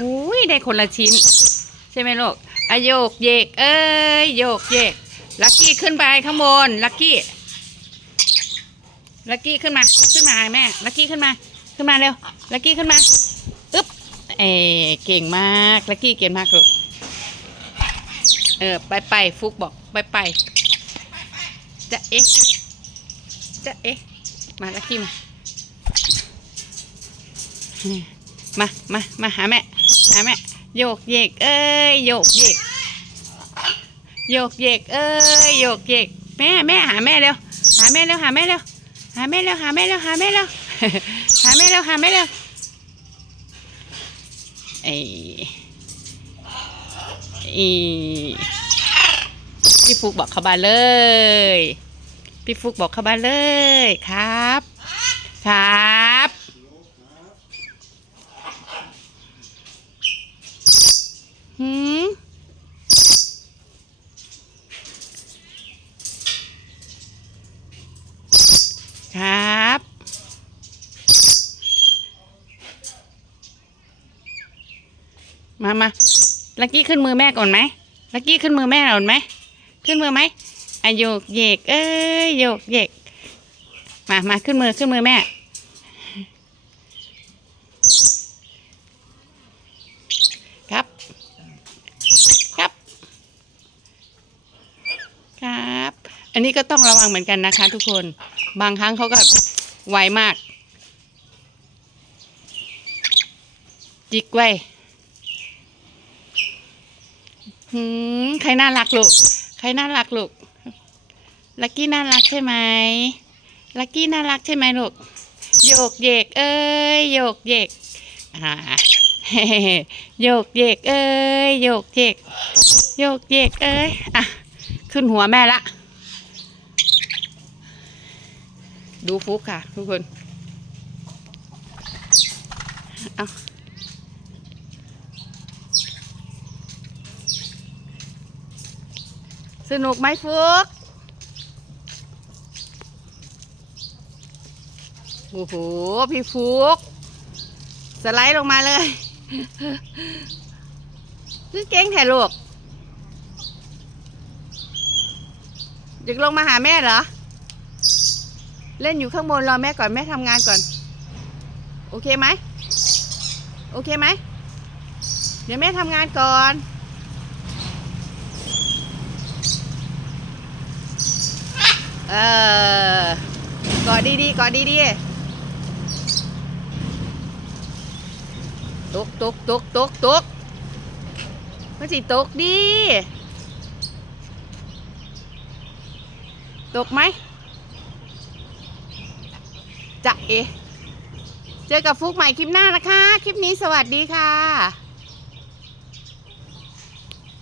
อุ้ยได้คนละชิ้น ใช่ไหมลูกอโยกเยก เอ้ยโยกเยก ลักกี้ขึ้นไปข้างบน ลักกี้ ลักกี้ขึ้นมา ขึ้นมาหาแม่ ลักกี้ขึ้นมา ขึ้นมาเร็ว ลักกี้ขึ้นมา อึ๊บ เอเก่งมาก ลักกี้เก่งมากลูก เออ ไปไปฟุกบอกไปไปจะเอ๊ะจะเอ๊ะ มาลักกี้มา มา มา มาหาแม่ หาแม่โยกเยกเอ้ยโยกเยกโยกเยกเอ้ยโยกเยกแม่แม่หาแม่เร็วหาแม่เร็วหาแม่เร็วหาแม่เร็วหาแม่เร็วหาแม่เร็วหาแม่เร็วหาแม่เร็วไอ้ไอ้พี่ฟุกบอกเข้าบ้านเลย พี่ฟุกบอกเข้าบ้านเลยครับ ครับ หืมครับ มามาลักกี้ขึ้นมือแม่ก่อนไหมลักกี้ขึ้นมือแม่ก่อนไหม ขึ้นมือไหมอะโยกเยก เอ้ยโยกเยก มามาขึ้นมือขึ้นมือแม่ ครับ ครับ อั นนี้ก็ต้องระวังเหมือนกันนะคะ ทุกคนบางครั้งเขาก็ไวมาก จิกไว้หืมใครน่ารักลูก ใครน่ารักลูก ลักกี้น่ารักใช่ไหม ลักกี้น่ารักใช่ไหมลูก โยกเยกเอ้ยโยกเยกอ่าโยกเยกเอ้ยโยกเยกโยกเยกเอ้ย อะ ขึ้นหัวแม่ละ ดูฟุกค่ะ ทุกคน เอาสนุกไหมฟุกโอ้โห พี่ฟุก สไลด์ลงมาเลยคือเก่งแถ่ลูกอยากลงมาหาแม่เหรอ เล่นอยู่ข้างบนรอแม่ก่อนแม่ทำงานก่อน โอเคไหมโอเคไหมเดี๋ยวแม่ทำงานก่อนเออกอดดีๆกอดดีๆตกตกตกตกตกมันสิตกดี ตกไหม จะเอ เจอกับฟุกใหม่คลิปหน้านะคะ คลิปนี้สวัสดีค่ะ